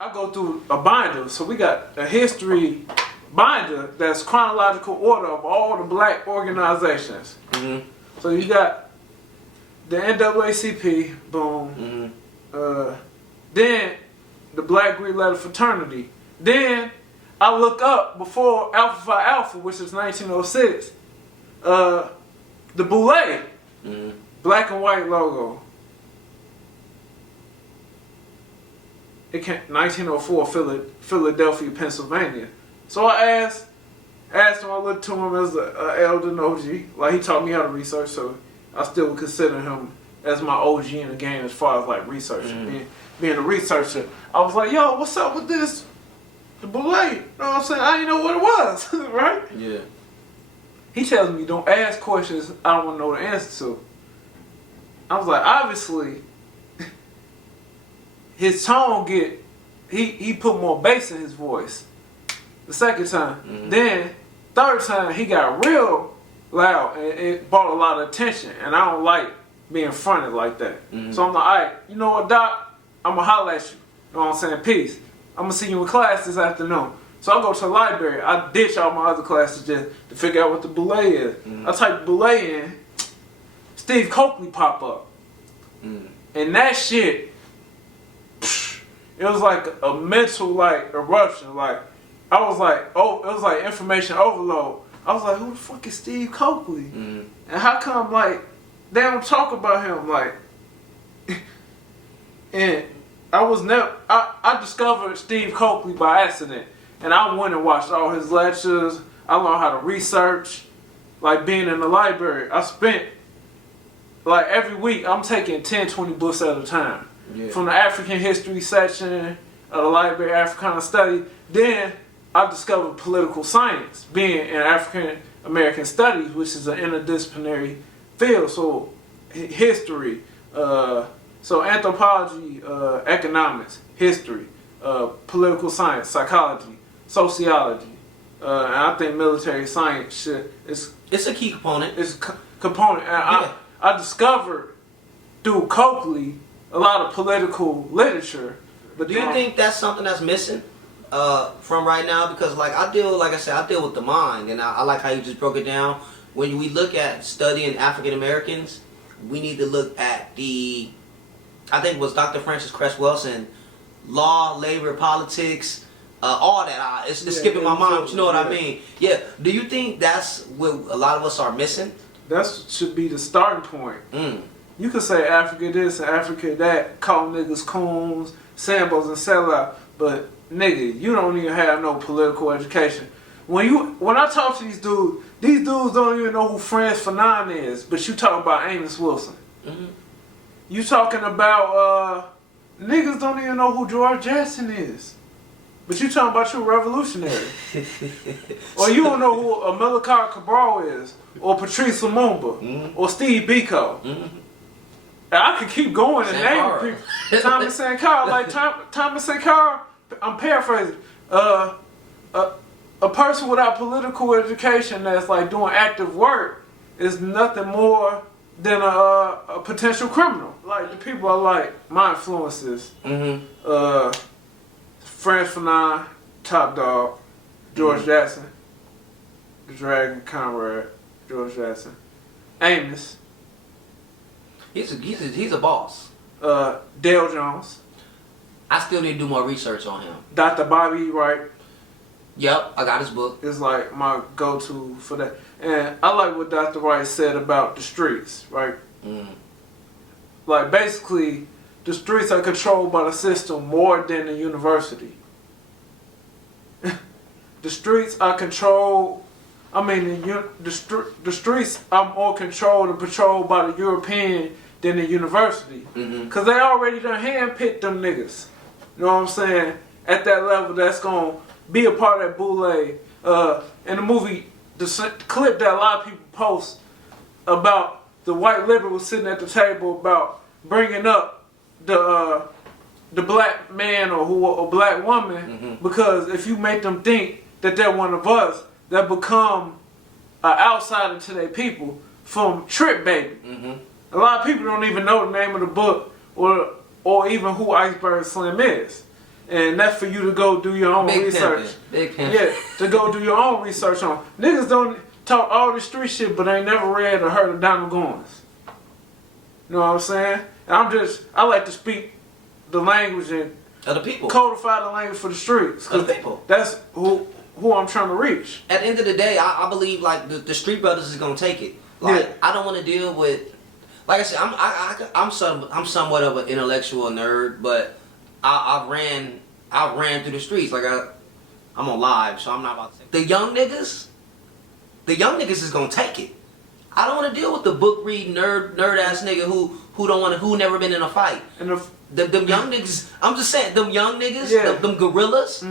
I go through a binder. So we got a history binder that's chronological order of all the black organizations. Mm-hmm. So you got the NAACP, boom. Mm-hmm. Then the Black Greek Letter Fraternity. Then I look up before Alpha Phi Alpha, which is 1906. The Boule, black and white logo. It came 1904, Philadelphia, Pennsylvania. So I asked him, I looked to him as an elder and OG. Like, he taught me how to research, so I still would consider him as my OG in the game as far as like researching, being a researcher. I was like, yo, what's up with this? The Boule, you know what I'm saying? I didn't know what it was, right? Yeah. He tells me don't ask questions I don't want to know the answer to. I was like, obviously, his tone he put more bass in his voice the second time. Then, third time, he got real loud and it brought a lot of attention. And I don't like being fronted like that. So I'm like, all right, you know what, Doc? I'm going to holler at you. You know what I'm saying? Peace. I'm going to see you in class this afternoon. So I go to the library. I ditch all my other classes just to figure out what the Boule is. I type Boule in. Steve Coakley pop up. And that shit, it was like a mental like eruption. Like, I was like, oh, it was like information overload. I was like, who the fuck is Steve Coakley? And how come like they don't talk about him? Like, and I discovered Steve Coakley by accident. And I went and watched all his lectures. I learned how to research. Like, being in the library, I spent, like, every week, I'm taking 10, 20 books at a time. Yeah. From the African history section of the Library Afrikan study. Then I discovered political science, being in African American studies, which is an interdisciplinary field. So history, so anthropology, economics, history, political science, psychology, sociology, and I think military science it's a key component. It's a component. And I discovered through Coakley a lot of political literature. But do you think that's something that's missing from right now? Because like I deal with the mind, and I like how you just broke it down. When we look at studying African Americans, we need to look at I think it was Dr. Francis Cress Wilson, law, labor, politics, all that. It's skipping my mind, but you know what I mean. Yeah. Do you think that's what a lot of us are missing? That should be the starting point. You could say Africa this and Africa that, call niggas coons, sambos, and sellout, but nigga, you don't even have no political education. When I talk to these dudes don't even know who Frantz Fanon is, but you talk about Amos Wilson. You talking about niggas don't even know who George Jackson is, but you talking about you revolutionary. Or you don't know who Amilcar Cabral is, or Patrice Lumumba, or Steve Biko. And I could keep going and name people. Thomas Sankara, like Thomas Sankara, I'm paraphrasing. A person without political education that's like doing active work is nothing more than a potential criminal. Like, the people are like my influences. Frantz Fanon, Top Dog, George Jackson, the Dragon Conrad, George Jackson, Amos. He's a boss. Dale Jones. I still need to do more research on him. Dr. Bobby Wright. Yep, I got his book. It's like my go-to for that. And I like what Dr. Wright said about the streets, right? Like, basically, the streets are controlled by the system more than the university. The streets are controlled, the streets are more controlled and patrolled by the European than the university. Because they already done handpicked them niggas. You know what I'm saying? At that level, that's going to be a part of that Boule. In the movie, the clip that a lot of people post about the white liberals sitting at the table about bringing up the black man or black woman, because if you make them think that they're one of us, they become an outsider to their people from Trip Baby. A lot of people don't even know the name of the book or even who Iceberg Slim is. And that's for you to go do your own research. Big pimpin'. Yeah, to go do your own research on. Niggas don't talk all this street shit, but ain't never read or heard of Donald Goins. You know what I'm saying? And I like to speak the language and of the people. Codify the language for the streets. Of the people. That's who I'm trying to reach. At the end of the day, I believe like the street brothers is gonna take it. Like Yeah. I don't want to deal with. Like I said, I'm somewhat of an intellectual nerd, but I've ran through the streets. Like I'm on live, so I'm not about to say. The young niggas is gonna take it. I don't want to deal with the book reading nerd ass nigga who never been in a fight. And them young niggas, I'm just saying, them young niggas, Yeah. them gorillas,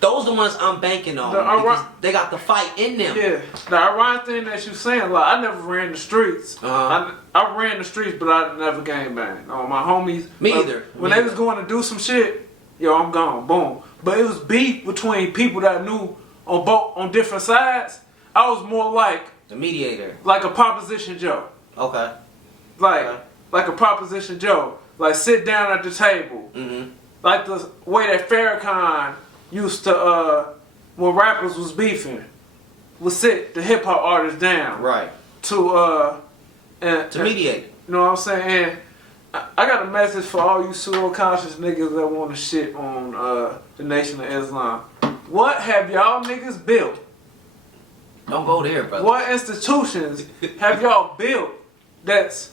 those the ones I'm banking on because they got the fight in them. Yeah, the ironic thing that you saying, like I never ran the streets. I ran the streets, but I never gang banged. My homies, Me either. When they was going to do some shit, yo, I'm gone, boom. But it was beef between people that knew on different sides. I was more like The mediator. like a Proposition Joe. Okay. Like a Proposition Joe. Like sit down at the table. Mm-hmm. Like the way that Farrakhan used to, when rappers was beefing, would sit the hip hop artists down. Right. To mediate. You know what I'm saying? And I got a message for all you pseudo-conscious niggas that want to shit on the Nation of Islam. What have y'all niggas built? Don't go there, brother. What institutions have y'all built that's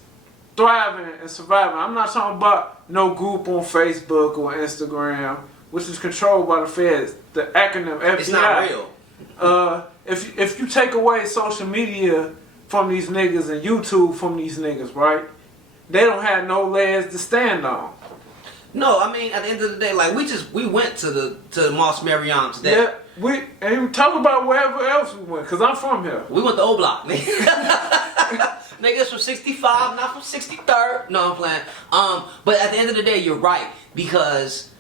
thriving and surviving? I'm not talking about no group on Facebook or Instagram, which is controlled by the feds, the acronym FBI. It's not real. If you take away social media from these niggas and YouTube from these niggas, right? They don't have no legs to stand on. No, I mean at the end of the day, like we went to the Mosque Mariam's day. Yeah, we talk about wherever else we went, cause I'm from here. We went to O Block, niggas from 65, not from 63rd. No, I'm playing. But at the end of the day, you're right because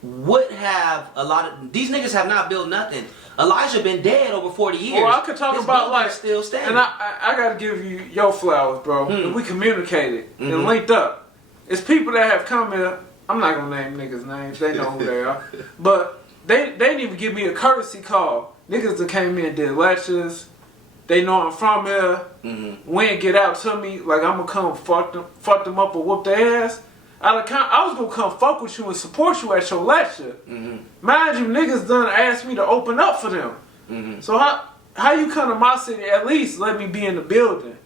what have a lot of these niggas have not built nothing. Elijah been dead over 40 years. Well, I could talk His about building like is still standing. and I gotta give you your flowers, bro. And we communicated and linked up. It's people that have come here. I'm not gonna name niggas' names. They know who they are. But they didn't even give me a courtesy call. Niggas that came in and did lectures. They know I'm from here. When get out to me like I'm gonna come fuck them up or whoop their ass. I was gonna come fuck with you and support you at your lecture. Mind you, niggas done asked me to open up for them. So how you come to my city? At least let me be in the building.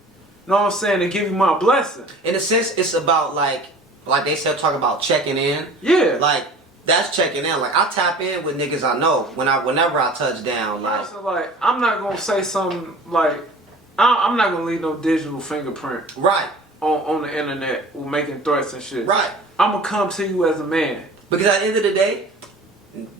Know what I'm saying? And give you my blessing. In a sense, it's about like they said, talk about checking in. Yeah. Like that's checking in. Like I tap in with niggas I know whenever I touch down. Like, so, like I'm not gonna say something like I'm not gonna leave no digital fingerprint. Right. On the internet with making threats and shit. Right. I'm gonna come to you as a man. Because at the end of the day,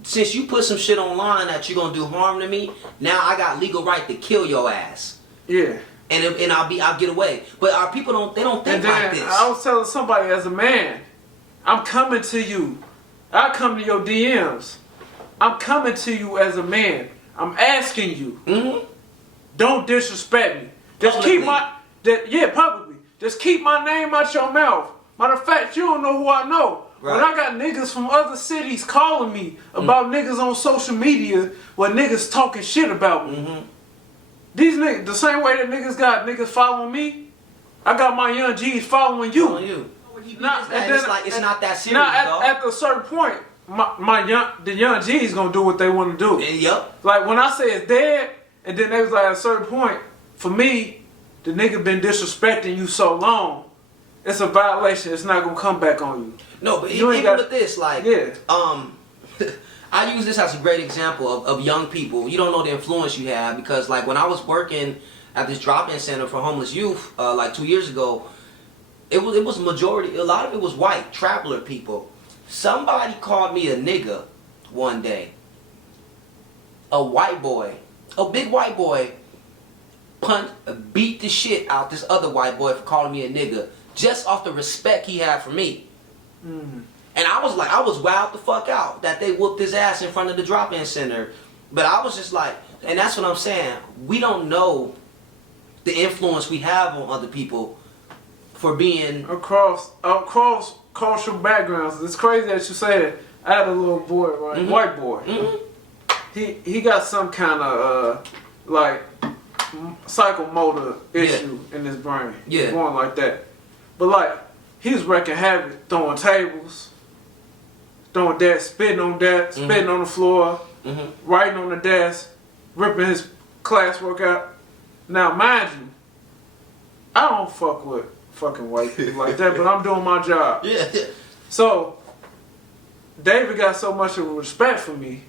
since you put some shit online that you're gonna do harm to me, now I got legal right to kill your ass. Yeah. And I'll get away. But our people don't think like this. I was telling somebody as a man, I'm coming to you. I come to your DMs. I'm coming to you as a man. I'm asking you. Don't disrespect me. Just Publicly. publicly. Just keep my name out your mouth. Matter of fact, you don't know who I know. Right. When I got niggas from other cities calling me about niggas on social media where niggas talking shit about me. These niggas, the same way that niggas got niggas following me, I got my young G's following you. It's not that serious, Now, at a certain point, the young G's gonna do what they want to do. Yup. Like when I say it's dead, and then they was like at a certain point, for me, the nigga been disrespecting you so long, it's a violation. It's not gonna come back on you. No, but You even with this, like, Yeah. I use this as a great example of young people. You don't know the influence you have because, like, when I was working at this drop-in center for homeless youth, like 2 years ago, it was majority. A lot of it was white traveler people. Somebody called me a nigga one day. A white boy, a big white boy, beat the shit out this other white boy for calling me a nigga just off the respect he had for me. And I was wowed the fuck out that they whooped his ass in front of the drop-in center. But I was just like, and that's what I'm saying. We don't know the influence we have on other people for being across cultural backgrounds. It's crazy that you say that I had a little boy, right? White boy. He got some kind of like psychomotor issue in his brain. Yeah. Going like that. But like he was wrecking havoc, throwing tables, throwing desks, spitting on desks, spitting on the floor, writing on the desk, ripping his classwork out. Now mind you, I don't fuck with fucking white people like that, but I'm doing my job. Yeah. So David got so much of a respect for me.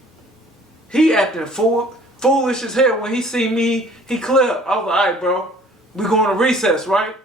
He acting foolish as hell when he see me. He clip. I was like, all right, bro, we going to recess, right?